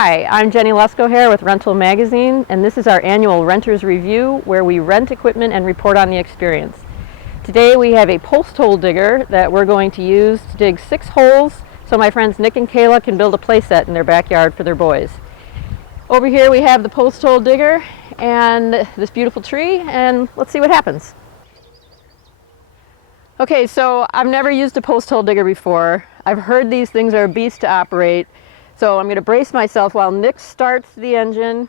Hi, I'm Jenny Lesko here with Rental Magazine, and this is our annual Renters Review where we rent equipment and report on the experience. Today we have a post hole digger that we're going to use to dig 6 holes so my friends Nick and Kayla can build a play set in their backyard for their boys. Over here we have the post hole digger and this beautiful tree, and let's see what happens. Okay, so I've never used a post hole digger before. I've heard these things are a beast to operate. So I'm going to brace myself while Nick starts the engine,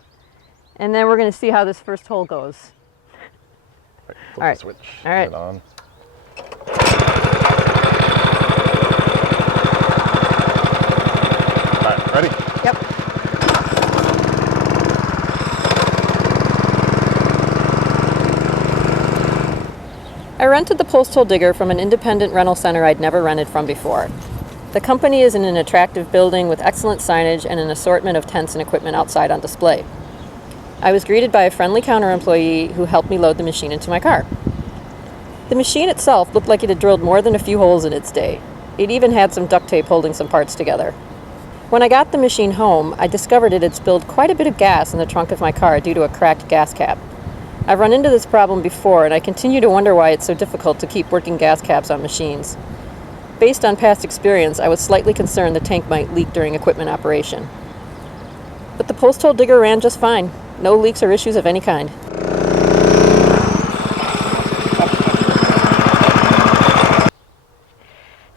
and then we're going to see how this first hole goes. All right, switch. All right. Turn it on. All right, ready? Yep. I rented the post hole digger from an independent rental center I'd never rented from before. The company is in an attractive building with excellent signage and an assortment of tents and equipment outside on display. I was greeted by a friendly counter employee who helped me load the machine into my car. The machine itself looked like it had drilled more than a few holes in its day. It even had some duct tape holding some parts together. When I got the machine home, I discovered it had spilled quite a bit of gas in the trunk of my car due to a cracked gas cap. I've run into this problem before, and I continue to wonder why it's so difficult to keep working gas caps on machines. Based on past experience, I was slightly concerned the tank might leak during equipment operation. But the post hole digger ran just fine. No leaks or issues of any kind.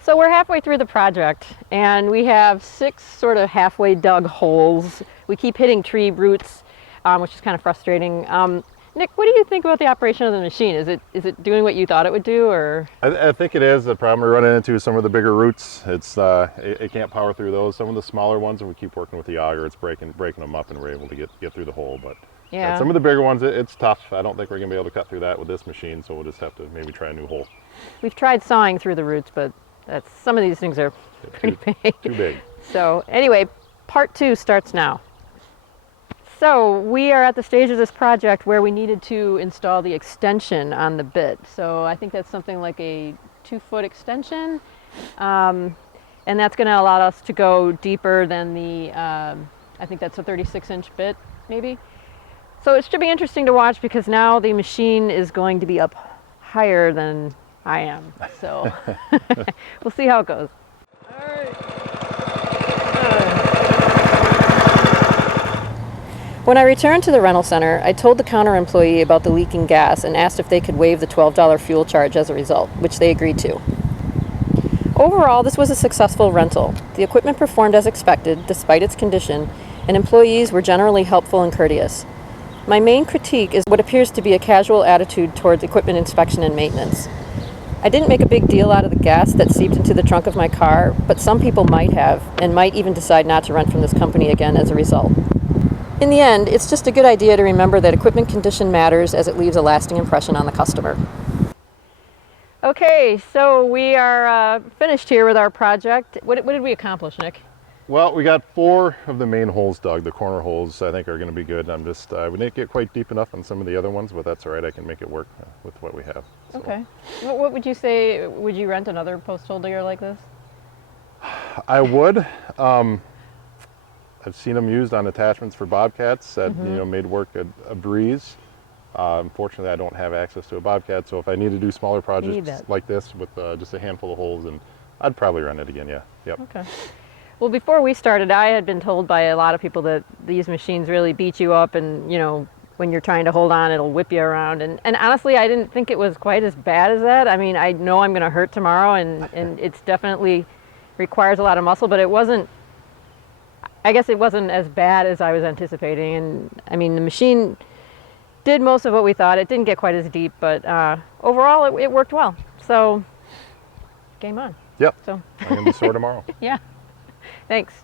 So we're halfway through the project, and we have 6 sort of halfway dug holes. We keep hitting tree roots, which is kind of frustrating. Nick, what do you think about the operation of the machine? Is it doing what you thought it would do, or? I think it is. The problem we're running into some of the bigger roots. It can't power through those. Some of the smaller ones, and we keep working with the auger, it's breaking them up, and we're able to get through the hole. But yeah, some of the bigger ones, it's tough. I don't think we're gonna be able to cut through that with this machine, so we'll just have to maybe try a new hole. We've tried sawing through the roots, but some of these things are pretty big. Too big. So anyway, part 2 starts now. So we are at the stage of this project where we needed to install the extension on the bit. So I think that's something like a 2-foot extension. And that's going to allow us to go deeper than the, I think that's a 36-inch bit, maybe. So it should be interesting to watch because now the machine is going to be up higher than I am. So we'll see how it goes. All right. When I returned to the rental center, I told the counter employee about the leaking gas and asked if they could waive the $12 fuel charge as a result, which they agreed to. Overall, this was a successful rental. The equipment performed as expected, despite its condition, and employees were generally helpful and courteous. My main critique is what appears to be a casual attitude towards equipment inspection and maintenance. I didn't make a big deal out of the gas that seeped into the trunk of my car, but some people might have, and might even decide not to rent from this company again as a result. In the end, it's just a good idea to remember that equipment condition matters as it leaves a lasting impression on the customer. Okay, so we are finished here with our project. What did we accomplish, Nick? Well, we got 4 of the main holes dug. The corner holes, I think, are going to be good. We didn't get quite deep enough on some of the other ones, but that's all right. I can make it work with what we have. So. Okay. What would you say? Would you rent another post hole digger like this? I would. I've seen them used on attachments for bobcats that made work a breeze. Unfortunately, I don't have access to a bobcat, so if I need to do smaller projects like this with just a handful of holes, and I'd probably rent it again. Yeah. Yep. Okay. Well, before we started, I had been told by a lot of people that these machines really beat you up, and when you're trying to hold on, it'll whip you around. And honestly, I didn't think it was quite as bad as that. I mean, I know I'm going to hurt tomorrow, and it's definitely requires a lot of muscle, but it wasn't. I guess it wasn't as bad as I was anticipating, and I mean the machine did most of what we thought. It didn't get quite as deep, but overall it worked well. So game on. Yep. So I'm going to be sore tomorrow. Yeah. Thanks.